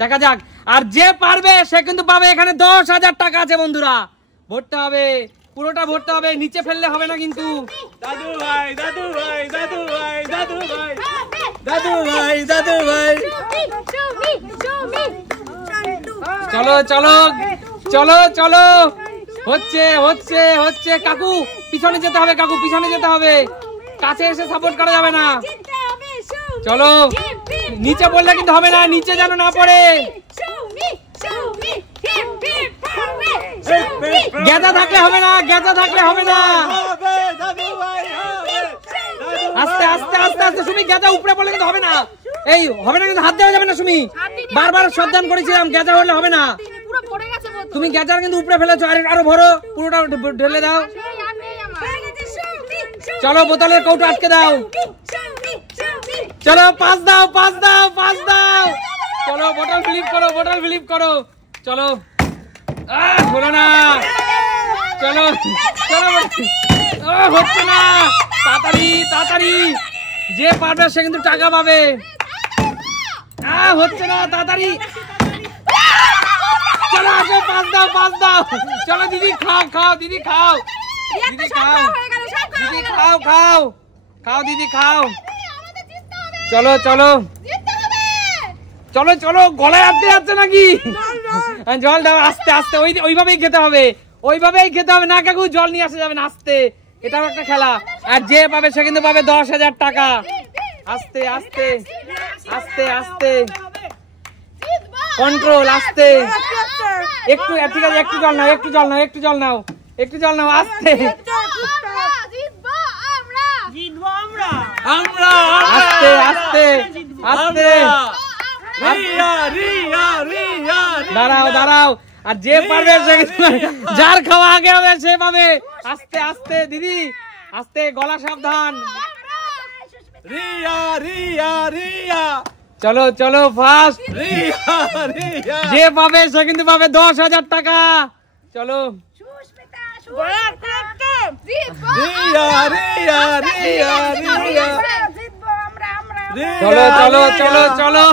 দেখা যাক। আর যে পারবে সে কিন্তু পাবে। এখানে 10,000 টাকা আছে বন্ধুরা, ভরতে হবে, পুরোটা ভরতে হবে, নিচে ফেললে হবে না কিন্তু। দাদু ভাই দাদু ভাই দাদু ভাই দাদু ভাই দাদু ভাই দাদু ভাই, চলো চলো চলো চলো, হচ্ছে হচ্ছে হচ্ছে। কাকু পিছনে যেতে হবে, কাকু পিছনে যেতে হবে, কাছে এসে সাপোর্ট করা যাবে না। চলো, নিচে পড়লে কিন্তু হবে না, নিচে যেন না পড়ে। গেঁজা থাকলে হবে না, গেঁজা থাকলে হবে না। আস্তে আস্তে আস্তে আস্তে সুমি, গেঁজা উপরে পড়লে কিন্তু হবে না। এই হবে না কিন্তু, হাত দেওয়া যাবে না সুমি, বারবার সাবধান করেছিলাম, গেঁজা হলে হবে না। তুমি গেঁজার কিন্তু উপরে ফেলেছো, আরো ভরো, পুরোটা ঢেলে দাও। চলো, বোতলের কৌটো আটকে দাও। চলো, পাস দাও পাস দাও পাস দাও। চলো, বোতল ফ্লিপ করো, বোতল ফ্লিপ করো। চলো, হলো না। চলো চলো, হচ্ছে না। তাড়াতাড়ি তাড়াতাড়ি, যে পারবে সে কিন্তু টাকা পাবে। হচ্ছে না, তাড়াতাড়ি। চলো আসো, পাস দাও পাস দাও। চলো দিদি, খাও খাও দিদি, খাও দিদি, খাও দিদি, খাও খাও খাও দিদি, খাও। চলো চলো চলো চলো, গলায় আটকে যাচ্ছে নাকি? জল দাও, আস্তে আস্তে, ওইভাবেই খেতে হবে, ওইভাবেই খেতে হবে। না কাকু, জল নিয়ে আসা যাবে না, আস্তে। এটাও একটা খেলা। আর যে পাবে সে কিন্তু পাবে 10,000 টাকা। আস্তে আস্তে আস্তে আস্তে, কন্ট্রোল, আস্তে। একটু, ঠিক আছে, একটু জল নাও, একটু জল নাও, একটু জল নাও, একটু জল নাও, আস্তে। আস্তে আস্তে আস্তে, দাঁড়াও দাঁড়াও। আর যে পারবে সে, যার খাওয়া আগে হবে সে পাবে। আস্তে আস্তে দিদি, আস্তে, গলা সাবধান। রিয়া রিয়া রিয়া, চলো চলো, ফাস্ট। রিয়া রিয়া, যে পাবে সে কিন্তু পাবে 10,000 টাকা। চলো, রিয়া রিয়া রিয়া রিয়া, চলো চলো চলো চলো,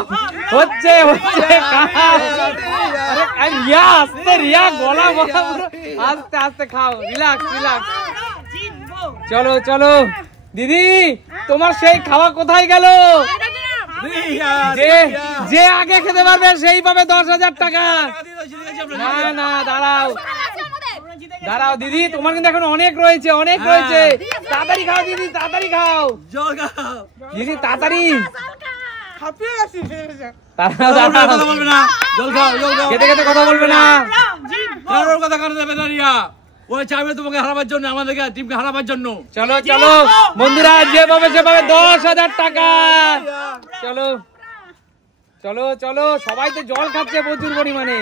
হচ্ছে হচ্ছে। আরে রিয়া, আস্তে রিয়া, গলা বলা, আস্তে আস্তে খাও, রিল্যাক্স রিল্যাক্স। চলো চলো দিদি, তোমার সেই খাওয়া কোথায় গেল? যে আগে খেতে পারবে সেই পাবে 10,000 টাকা। না না, দাঁড়াও দাঁড়াও দিদি, তোমার কিন্তু এখন অনেক রয়েছে, অনেক রয়েছে। তাড়াতাড়ি খাও দিদি, তাড়াতাড়ি খাও দিদি, তাড়াতাড়ি। খেতে খেতে কথা বলবে না, কারোর কথা কানে যাবে না রিয়া। ওই চাইবে তোমাকে হারাবার জন্য, আমাদেরকে টিমকে হারাবার জন্য। চলো চলো বন্ধুরা, যে পাবে সে পাবে 10,000 টাকা। চলো চলো চলো, সবাই তো জল খাচ্ছে প্রচুর পরিমাণে।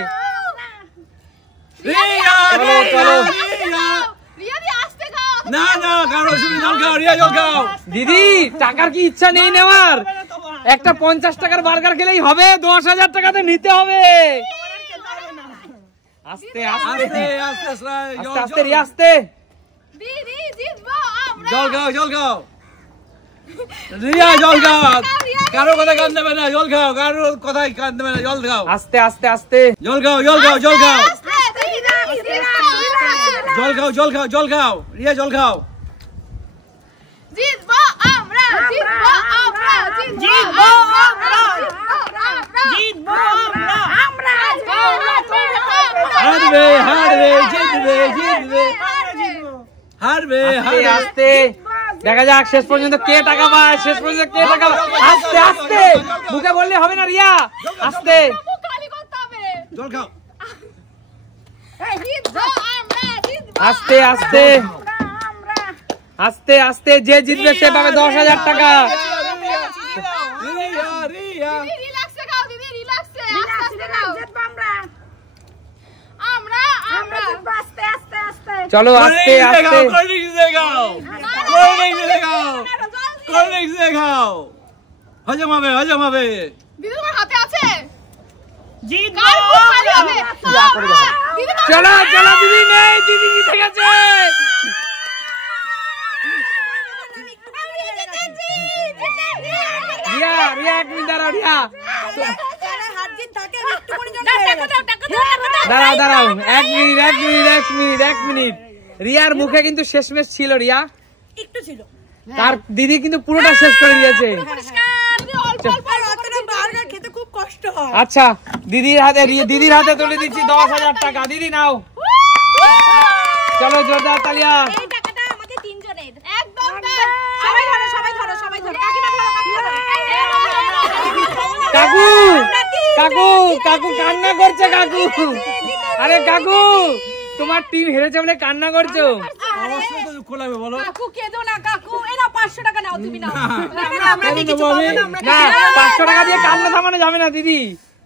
চলো চলো, না না, কারো জল খাও, রিয়া জল খাও। দিদি, টাকার কি ইচ্ছা নেই নেওয়ার? একটা 50 টাকার বার্গার খেলেই হবে, 10,000 টাকাতে নিতে হবে। আস্তে আস্তে আস্তে আস্তে আস্তে রিয়া, আস্তে। জল খাও, জল খাও রিয়া, জল খাও। কারো কথা কান দেবে না, জল খাও, কারো কথাই কান দেবে না, জল খাও। আস্তে আস্তে আস্তে, জল খাও, জল খাও, জল খাও, জল খাও, জল খাও, জল খাও রিয়া, জল খাও। জিতবো আমরা, জিতবো আমরা, জিতবো আমরা, জিতবো আমরা, আমরা হারবে হারবে, জিতবে জিতবে, হারবে আস্তে আস্তে। দেখা যাক শেষ পর্যন্ত কে টাকা পায়, শেষ পর্যন্ত কে টাকা পায়। আস্তে আস্তে, মুখে বললে হবে না রিয়া, আস্তে। জল খাও, আস্তে আস্তে আস্তে আস্তে, যে জিতবে সে পাবে 10,000 টাকা। চলো আস্তে আস্তে, হজম হবে, হজম হবে। চলো চলো দিদি, নেই দিদি জিতে গেছে। রিয়া রিয়া, এক মিনিট দাঁড়াও রিয়া। দাঁড়াও দাঁড়াও, 1 মিনিট। রিয়ার মুখে কিন্তু শেষমেশ ছিল রিয়া, একটু ছিল। তার দিদি কিন্তু পুরোটা শেষ করে দিয়েছে। খেতে খুব কষ্ট হয়। আচ্ছা দিদির হাতে তুলে দিচ্ছি 10,000 টাকা। দিদি নাও, চলো জোরদার তালিয়া। এই টাকাটা আমাদের তিনজনের। একদম সবাই ধরো, সবাই ধরো, সবাই ধরো। কাকিমা ধরো, কাকিমা ধরো। কাকু কাকু কাকু কান্না করছে কাকু। আরে কাকু, তোমার টিম হেরেছে বলে কান্না করছো? অবশ্যই তো দুঃখ লাগবে বলো। কাকু কেঁদো না কাকু, এই নাও 500 টাকা নাও, তুমি নাও। আমরা কেন কিছু নেবো পাবো আমি? না, আমরা না, 500 টাকা দিয়ে কান্না থামানো যাবে না দিদি,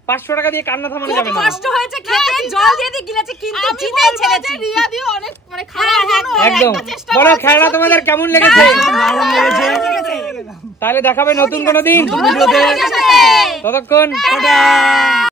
500 টাকা দিয়ে কান্না থামানো যাবে খুব না। কষ্ট হয়েছে খেতে, জল দিয়ে দিয়ে গিলেছে, কিন্তু জিতে ছেড়েছি। রিয়া দিও অনেক মানে খারাপ হলো। একদম। বলো খেলা তোমাদের কেমন লেগেছে? দারুণ লেগেছে। তাহলে দেখাবে নতুন কোনো দিন। ভিডিওতে ততক্ষণ টাটা।